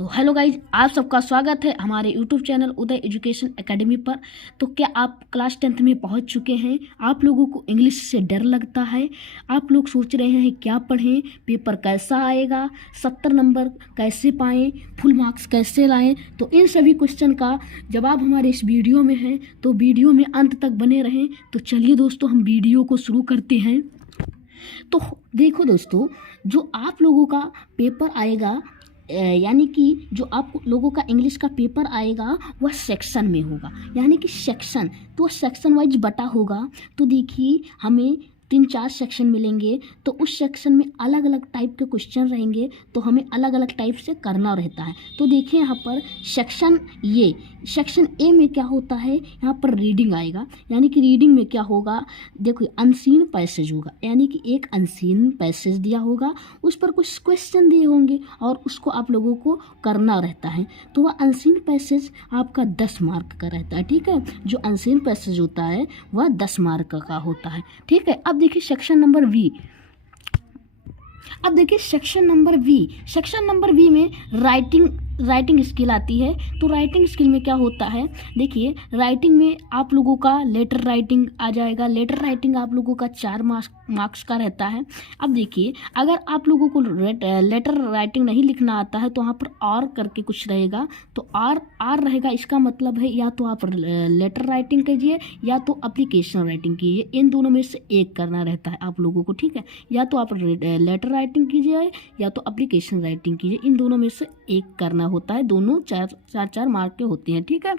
तो hello guys, आप सबका स्वागत है हमारे यूट्यूब चैनल उदय एजुकेशन एकेडमी पर। तो क्या आप क्लास 10th में पहुंच चुके हैं? आप लोगों को इंग्लिश से डर लगता है, आप लोग सोच रहे हैं क्या पढ़ें, पेपर कैसा आएगा, 70 नंबर कैसे पाएँ, फुल मार्क्स कैसे लाएं? तो इन सभी क्वेश्चन का जवाब हमारे इस वीडियो में है, तो वीडियो में अंत तक बने रहें। तो चलिए दोस्तों, हम वीडियो को शुरू करते हैं। तो देखो दोस्तों, जो आप लोगों का पेपर आएगा, यानी कि जो आप लोगों का इंग्लिश का पेपर आएगा वह सेक्शन में होगा, यानी कि सेक्शन, तो सेक्शन वाइज बटा होगा। तो देखिए, हमें 3-4 सेक्शन मिलेंगे, तो उस सेक्शन में अलग अलग टाइप के क्वेश्चन रहेंगे, तो हमें अलग अलग टाइप से करना रहता है। तो देखिए यहाँ पर सेक्शन ए में क्या होता है, यहाँ पर रीडिंग आएगा, यानी कि रीडिंग में क्या होगा, देखो अनसीन पैसेज होगा, यानी कि एक अनसीन पैसेज दिया होगा, उस पर कुछ क्वेश्चन दिए होंगे और उसको आप लोगों को करना रहता है। तो वह अनसीन पैसेज आपका 10 मार्क का रहता है, ठीक है। जो अनसीन पैसेज होता है वह 10 मार्क का होता है, ठीक है। अब देखिए सेक्शन नंबर वी। अब देखिए सेक्शन नंबर वी में राइटिंग स्किल आती है। तो राइटिंग स्किल में क्या होता है, देखिए राइटिंग में आप लोगों का लेटर राइटिंग आ जाएगा। लेटर राइटिंग आप लोगों का 4 मार्क्स का रहता है। अब देखिए, अगर आप लोगों को लेटर राइटिंग नहीं लिखना आता है तो वहाँ पर और करके कुछ रहेगा, तो आर रहेगा। इसका मतलब है या तो आप लेटर राइटिंग कीजिए या तो एप्लीकेशन राइटिंग कीजिए, इन दोनों में से एक करना रहता है आप लोगों को, ठीक है। या तो आप लेटर राइटिंग कीजिए या तो एप्लीकेशन राइटिंग कीजिए, इन दोनों में से एक करना होता है। दोनों चार मार्क के होते हैं, ठीक है।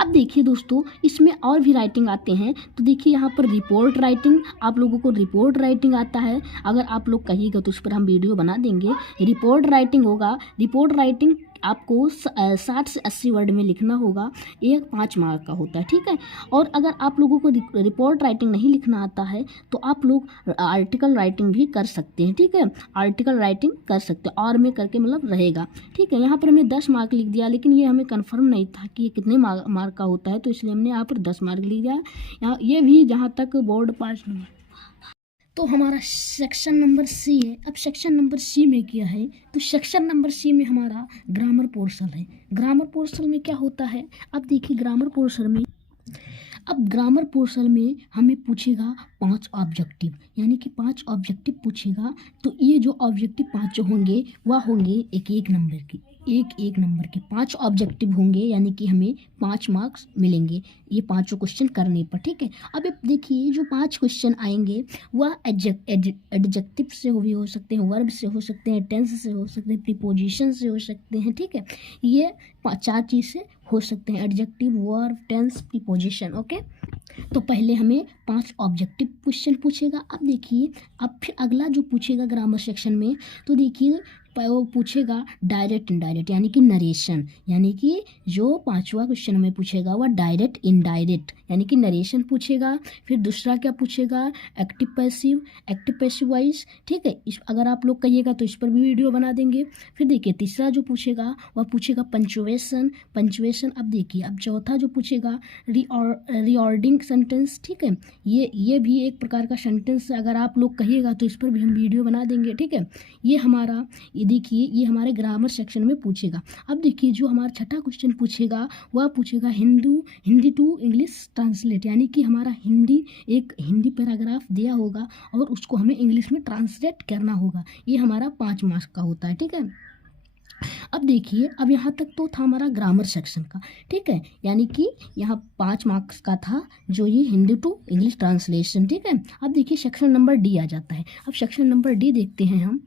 अब देखिए दोस्तों, इसमें और भी राइटिंग आते हैं। तो देखिए यहाँ पर रिपोर्ट राइटिंग, आप लोगों को रिपोर्ट राइटिंग आता है। अगर आप लोग कहिएगा तो उस पर हम वीडियो बना देंगे। रिपोर्ट राइटिंग होगा। रिपोर्ट राइटिंग आपको 60 से 80 वर्ड में लिखना होगा, एक 5 मार्क का होता है, ठीक है। और अगर आप लोगों को रिपोर्ट राइटिंग नहीं लिखना आता है तो आप लोग आर्टिकल राइटिंग भी कर सकते हैं, ठीक है। आर्टिकल राइटिंग कर सकते हैं, और में करके मतलब रहेगा, ठीक है। यहाँ पर हमने 10 मार्क लिख दिया, लेकिन ये हमें कन्फर्म नहीं था कि ये कितने मार्क का होता है, तो इसलिए हमने यहाँ पर 10 मार्क लिख दिया। यहाँ ये भी जहाँ तक बोर्ड 5 नंबर। तो हमारा सेक्शन नंबर सी है। अब सेक्शन नंबर सी में क्या है, तो सेक्शन नंबर सी में हमारा ग्रामर पोर्शन है। ग्रामर पोर्शन में क्या होता है, अब देखिए ग्रामर पोर्शन में हमें पूछेगा 5 ऑब्जेक्टिव, यानी कि 5 ऑब्जेक्टिव पूछेगा। तो ये जो ऑब्जेक्टिव 5 होंगे वह होंगे एक नंबर के 5 ऑब्जेक्टिव होंगे, यानी कि हमें 5 मार्क्स मिलेंगे ये 5 क्वेश्चन करने पर, ठीक है। अब देखिए, जो 5 क्वेश्चन आएंगे वह एडजेक्टिव से भी हो सकते हैं, वर्ब से हो सकते हैं, टेंस से हो सकते हैं, प्रीपोजिशन से हो सकते हैं, ठीक है। ये 4 चीज़ से हो सकते हैं, adjective, verb, tense, preposition, okay. तो पहले हमें 5 ऑब्जेक्टिव क्वेश्चन पूछेगा। अब देखिए, अब फिर अगला जो पूछेगा ग्रामर सेक्शन में, तो देखिए वो पूछेगा डायरेक्ट इनडायरेक्ट, यानी कि नरेशन, यानी कि जो 5वां क्वेश्चन में पूछेगा वह डायरेक्ट इनडायरेक्ट, यानी कि नरेशन पूछेगा। फिर दूसरा क्या पूछेगा, एक्टिव पैसिव वॉइस, ठीक है। अगर आप लोग कहिएगा तो इस पर भी वीडियो बना देंगे। फिर देखिए तीसरा जो पूछेगा वह पूछेगा पंचुएशन। अब देखिए, अब चौथा जो पूछेगा रिऑर्डिंग सेंटेंस, ठीक है। ये भी एक प्रकार का सेंटेंस, अगर आप लोग कहिएगा तो इस पर भी हम वीडियो बना देंगे, ठीक है। ये हमारे ग्रामर सेक्शन में पूछेगा। अब देखिए, जो हमारा छठा क्वेश्चन पूछेगा वह पूछेगा हिंदी टू इंग्लिश ट्रांसलेट, यानी कि हमारा हिंदी पैराग्राफ दिया होगा और उसको हमें इंग्लिश में ट्रांसलेट करना होगा। ये हमारा 5 मार्क्स का होता है, ठीक है। अब देखिए, अब यहाँ तक तो था हमारा ग्रामर सेक्शन का, ठीक है, यानी कि यहाँ 5 मार्क्स का था जो ये हिंदी टू इंग्लिश ट्रांसलेशन, ठीक है। अब देखिए सेक्शन नंबर डी आ जाता है। अब सेक्शन नंबर डी देखते हैं हम।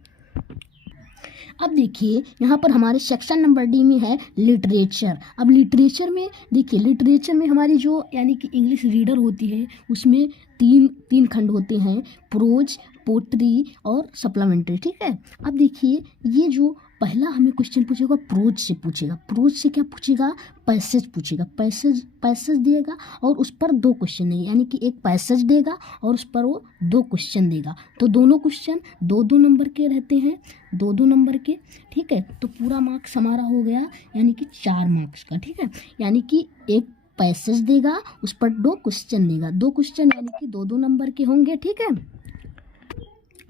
अब देखिए, यहाँ पर हमारे सेक्शन नंबर डी में है लिटरेचर। अब लिटरेचर में देखिए, लिटरेचर में हमारी जो यानी कि इंग्लिश रीडर होती है उसमें तीन खंड होते हैं, प्रोज, पोट्री और सप्लीमेंट्री, ठीक है। अब देखिए, ये जो पहला हमें क्वेश्चन पूछेगा प्रोज से पूछेगा। प्रोज से क्या पूछेगा, पैसेज पूछेगा। पैसेज देगा और उस पर 2 क्वेश्चन देगा, यानी कि एक पैसेज देगा और उस पर वो 2 क्वेश्चन देगा। तो दोनों क्वेश्चन 2-2 नंबर के रहते हैं, 2-2 नंबर के, ठीक है। तो पूरा मार्क्स हमारा हो गया, यानी कि 4 मार्क्स का, ठीक है। यानी कि एक पैसेज देगा, उस पर 2 क्वेश्चन देगा, 2 क्वेश्चन यानी कि 2-2 नंबर के होंगे, ठीक है।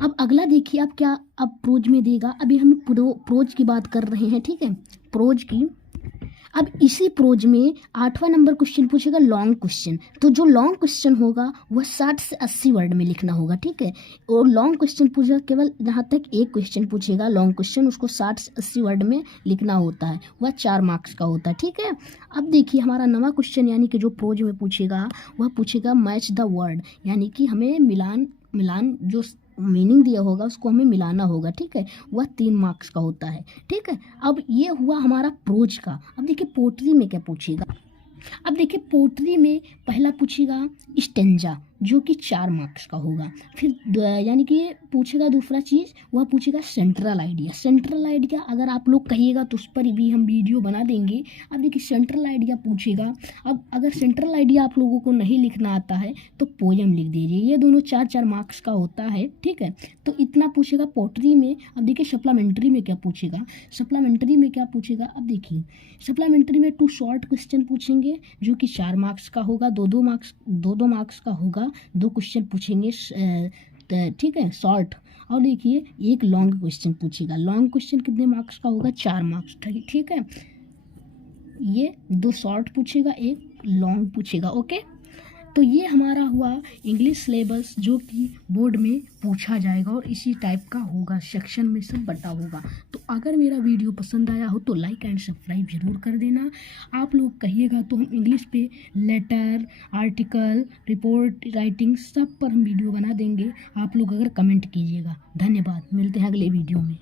अब अगला देखिए, अब क्या, अब प्रोज में देगा। अभी हम प्रोज की बात कर रहे हैं, ठीक है, प्रोज की। अब इसी प्रोज में 8वां नंबर क्वेश्चन पूछेगा लॉन्ग क्वेश्चन। तो जो लॉन्ग क्वेश्चन होगा वह 60 से 80 वर्ड में लिखना होगा, ठीक है। और लॉन्ग क्वेश्चन पूछेगा, केवल जहाँ तक एक क्वेश्चन पूछेगा लॉन्ग क्वेश्चन, उसको 60 से 80 वर्ड में लिखना होता है, वह 4 मार्क्स का होता है, ठीक है। अब देखिए हमारा नवा क्वेश्चन यानी कि जो प्रोज में पूछेगा वह पूछेगा मैच द वर्ड, यानी कि हमें मिलान जो मीनिंग दिया होगा उसको हमें मिलाना होगा, ठीक है। वह 3 मार्क्स का होता है, ठीक है। अब ये हुआ हमारा प्रोज का। अब देखिए पोट्री में क्या पूछेगा। अब देखिए पोट्री में पहला पूछेगा स्टेंजा, जो कि 4 मार्क्स का होगा। फिर यानी कि पूछेगा दूसरा चीज़, वह पूछेगा सेंट्रल आइडिया। सेंट्रल आइडिया अगर आप लोग कहिएगा तो उस पर भी हम वीडियो बना देंगे। अब देखिए सेंट्रल आइडिया पूछेगा। अब अगर सेंट्रल आइडिया आप लोगों को नहीं लिखना आता है तो पोएम लिख दीजिए। ये दोनों 4-4 मार्क्स का होता है, ठीक है। तो इतना पूछेगा पोट्री में। अब देखिए सप्लीमेंट्री में क्या पूछेगा। सप्लीमेंट्री में क्या पूछेगा, अब देखिए सप्लीमेंट्री में 2 शॉर्ट क्वेश्चन पूछेंगे जो कि 4 मार्क्स का होगा, 2-2 मार्क्स का होगा। 2 क्वेश्चन पूछेंगे, ठीक है, शॉर्ट। और देखिए एक लॉन्ग क्वेश्चन पूछेगा। लॉन्ग क्वेश्चन कितने मार्क्स का होगा, 4 मार्क्स का, ठीक है। ये 2 शॉर्ट पूछेगा, एक लॉन्ग पूछेगा, ओके। तो ये हमारा हुआ इंग्लिश सिलेबस जो कि बोर्ड में पूछा जाएगा और इसी टाइप का होगा, सेक्शन में सब बटा होगा। तो अगर मेरा वीडियो पसंद आया हो तो लाइक एंड सब्सक्राइब जरूर कर देना। आप लोग कहिएगा तो हम इंग्लिश पे लेटर, आर्टिकल, रिपोर्ट राइटिंग सब पर हम वीडियो बना देंगे। आप लोग अगर कमेंट कीजिएगा। धन्यवाद, मिलते हैं अगले वीडियो में।